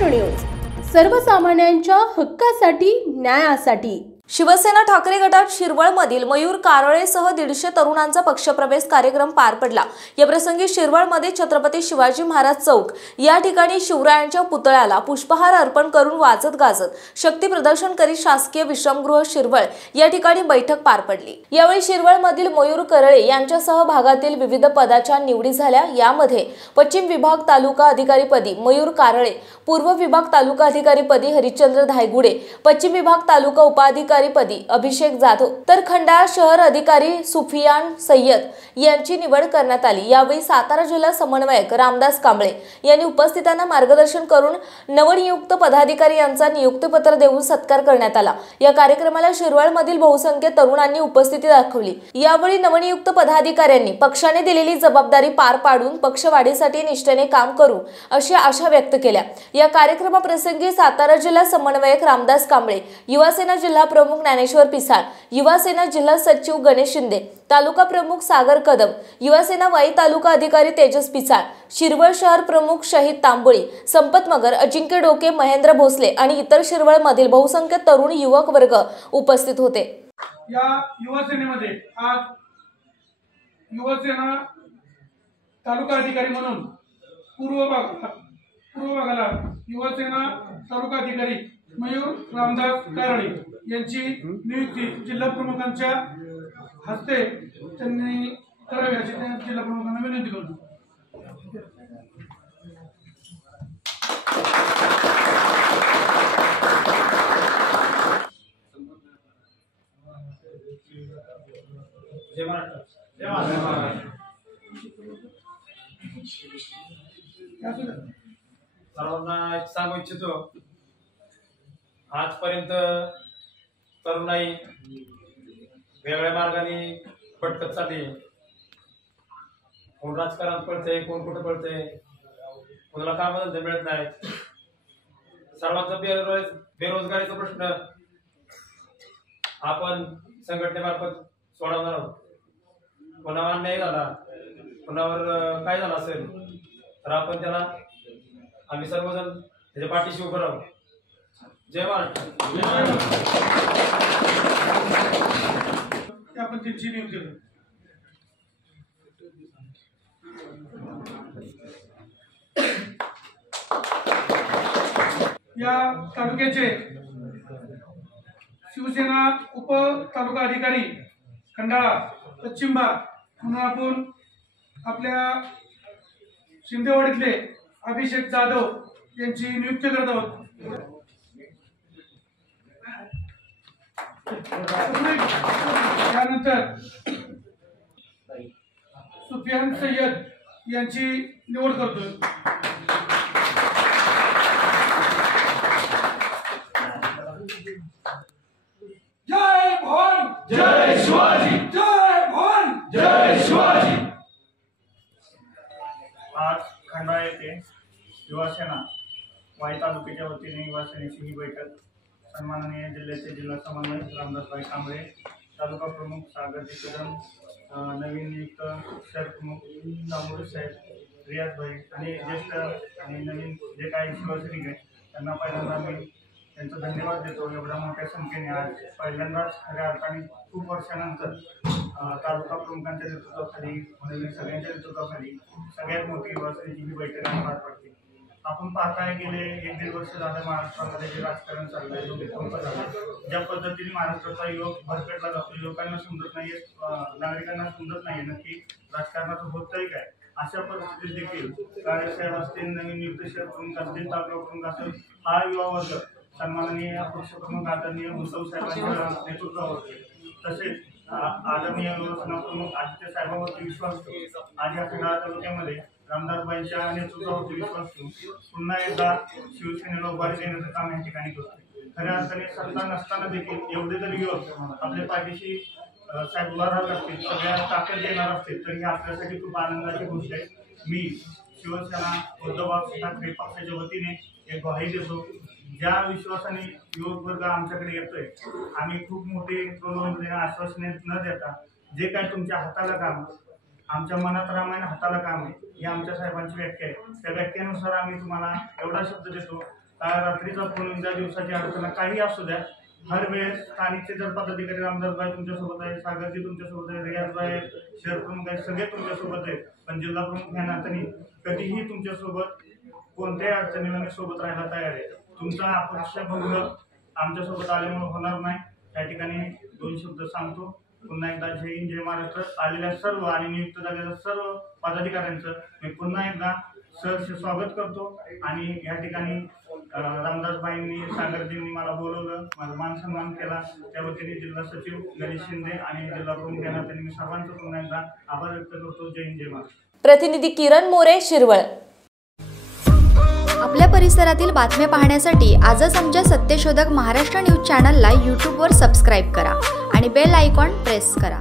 Maharashtra news, सर्वसामान्यांच्या हक्कासाठी, न्यायासाठी। शिवसेना ठाकरे गटात शिरवळमधील मयूर कारळेसह 150 तरुणांचा पक्षप्रवेश कार्यक्रम पार पडला। या प्रसंगी शिरवळमध्ये छत्रपती शिवाजी महाराज चौक या ठिकाणी शिवरायांच्या पुतळ्याला पुष्पहार अर्पण करून वाजत गाजत शक्ती प्रदर्शन करीत शासकीय विश्रामगृह शिरवळ या ठिकाणी बैठक पार पडली। यावेळी शिरवळमधील मयूर कारळे यांच्यासह भागातील विविध पदाच्या निवडी झाल्या। यामध्ये पश्चिम विभाग तालुका अधिकारीपदी मयूर कारळे, पूर्व विभाग तालुका अधिकारीपदी हरिश्चंद्र धायगुडे, पश्चिम विभाग तालुका उपाधिकारी पदी अभिषेक जाधव तर खंडाळा शहर अधिकारी सुफियान सय्यद यांची निवड करण्यात आली। यावेळी सातारा जिल्हा समन्वयक रामदास कांबळे यांनी उपस्थितांना मार्गदर्शन करून नवनियुक्त पदाधिकारी यांचा नियुक्तीपत्र देऊन सत्कार करण्यात आला। या कार्यक्रमाला शिरवळमधील बहुसंख्य तरुणांनी उपस्थिती दाखवली। यावेळी नवनियुक्त पदाधिकाऱ्यांनी पक्षाने दिलेली जबाबदारी पार पाडून पक्षवाढीसाठी निष्ठेने काम करू अशी आशा व्यक्त केल्या। या कार्यक्रमाप्रसंगी सातारा जिल्हा समन्वयक रामदास कांबळे, युवासेना जिल्हा प्रमुख ज्ञानेश्वर पिसाळ, युवासेना जिल्हा सचिव गणेश शिंदे, तालुका प्रमुख सागर कदम, युवासेना वाई तालुका अधिकारी तेजस पिसाळ, शिरवळ शहर प्रमुख शहीद तांबोळी, संपत मगर, अजिंक्य डोके, महेंद्र भोसले आणि इतर शिरवळमधील बहुसंख्य तरुण युवक वर्ग उपस्थित होते। या युवासेनेमध्ये आज युवासेना तालुका अधिकारी म्हणून पूर्व भागाला युवासेना तालुका अधिकारी मयूर रामदास कारळे यांची नियुक्ती जिल्हा प्रमुखांच्या हस्ते त्यांनी करावी अशी जिल्हा प्रमुखांना विनंती करतो। जय महाराष्ट्र। जय महाराष्ट्र। सर्वांना एक सांगू इच्छितो, आजपर्यंत तरुणाई वेगळ्या मार्गाने भटकत चालली। कोण राजकारण पळतंय, कोण कुठं पळतंय, कोणाला कामधंदे मिळत नाहीत। सर्वांचा बेरोजगारीचा प्रश्न आपण संघटनेमार्फत सोडवणार आहोत। कोणावर अन्याय झाला, कोणावर काय झालं असेल तर आपण त्याला आम्ही सर्वजण त्याच्या पाठीशी उभं राहू। जय महाराष्ट्र। आपण त्यांची नियुक्ती करू। या तालुक्याचे शिवसेना उप तालुका अधिकारी खंडाळा पश्चिम भाग म्हणून आपण आपल्या शिंदेवाडीतले अभिषेक जाधव यांची नियुक्ती करत आहोत। त्यानंतर सुफियान सय्यद यांची निवड करतोय। जय भवान, जय शिवाजी, जय भवान, जय शिवाजी। आज खंडाळा येथे युवासेना वाई तालुक्याच्या वतीने युवासेनेची ही बैठक सन्माननीय जिल्ह्याचे जिल्हा समन्वयक रामदास कांबळे, तालुका प्रमुख सागर कदम, नवीन नियुक्त शहर प्रमुख तांबोळी साहेब, रियाज भाई आणि ज्येष्ठ आणि नवीन जे काही शिवसैनिक आहेत त्यांना पहिल्यांदा मी त्यांचा धन्यवाद देतो। एवढ्या मोठ्या संख्येने आज पहिल्यांदाच खऱ्या अर्थाने खूप वर्षानंतर तालुका प्रमुखांच्या नेतृत्वाखाली, नवीन सगळ्यांच्या नेतृत्वाखाली सगळ्यात मोठी युवासेनेची ही बैठक पार पडते। आपण पाहताय गेले 1-1.5 वर्ष झालं महाराष्ट्रामध्ये जे राजकारण चाललंय, ज्या पद्धतीने महाराष्ट्राचा युवक भरकटला जातो, युवकांना समजत नाहीये, नागरिकांना समजत नाहीये नक्की राजकारणाचं होतंय काय। अशा परिस्थितीत देखील कार्यसाहेब असतील, नवीन नियुक्त शहर प्रमुख असतील, तालुका प्रमुख असेल, हा युवा वर्ग सन्माननीय पक्षप्रमुख आदरणीय उद्धव साहेबांच्या नेतृत्वावर तसेच आदरणीय युवसेना प्रमुख आदित्य साहेबांवरती विश्वास ठेवू। आज या खंडाळा तालुक्यामध्ये रामदासबाईंच्या नेतृत्वावरती विश्वास ठेवून पुन्हा एकदा शिवसेनेला उभारी देण्याचं काम या ठिकाणी करतोय। खऱ्या अर्थाने सत्ता नसताना देखील एवढे जरी युवक आपल्या पाठीशी साहेब उभा राहत असतील, सगळ्या ताकद देणार असतील, तर ही आपल्यासाठी खूप आनंदाची गोष्ट आहे। मी शिवसेना उद्धव ठाकरे पक्षाच्या वतीने एक ग्वाही देतो, ज्या विश्वासाने युवक वर्ग आमच्याकडे येतोय, आम्ही खूप मोठे प्रलोभन आश्वासने न देता जे काय तुमच्या हाताला काम, आमच्या मनात रामायण हाताला काम आहे, ही आमच्या साहेबांची व्याख्या आहे। त्या व्याख्येनुसार आम्ही तुम्हाला एवढा शब्द देतो रात्रीचा फोन द्या, दिवसाची अडचण काही असू द्या, हर वेळेस स्थानिकचे जर पदाधिकारी रामदासभाई तुमच्यासोबत आहे, सागरजी तुमच्यासोबत आहे, रियाजभाई शहर प्रमुख आहे, सगळे तुमच्यासोबत आहेत. पण जिल्हा प्रमुख ह्या नात्याने कधीही तुमच्यासोबत कोणत्याही अडचणीला मी सोबत राहायला तयार आहे. तुमचा अपक्षभंग आमच्यासोबत आल्यामुळे होणार नाही. त्या ठिकाणी 2 शब्द सांगतो. पुन्हा एकदा जय हिंद जय महाराष्ट्र. आलेल्या सर्व आणि नियुक्त झालेल्या सर्व पदाधिकाऱ्यांचं मी पुन्हा एकदा सहर्ष स्वागत करतो. आणि या ठिकाणी रामदासभाईंनी सागरजींनी मला बोलवलं, माझा मान सन्मान केला, त्या वतीने जिल्हा सचिव गणेश शिंदे आणि जिल्हा प्रमुख यांना त्यांनी मी सर्वांचं पुन्हा एकदा आभार व्यक्त करतो. जय हिंद जय महाराष्ट्र. प्रतिनिधी किरण मोरे, शिरवळ. आपल्या परिसरातील बातम्या पाहण्यासाठी आजच आमच्या सत्यशोधक महाराष्ट्र न्यूज चॅनलला यूट्यूबवर सबस्क्राईब करा आणि बेल आयकॉन प्रेस करा.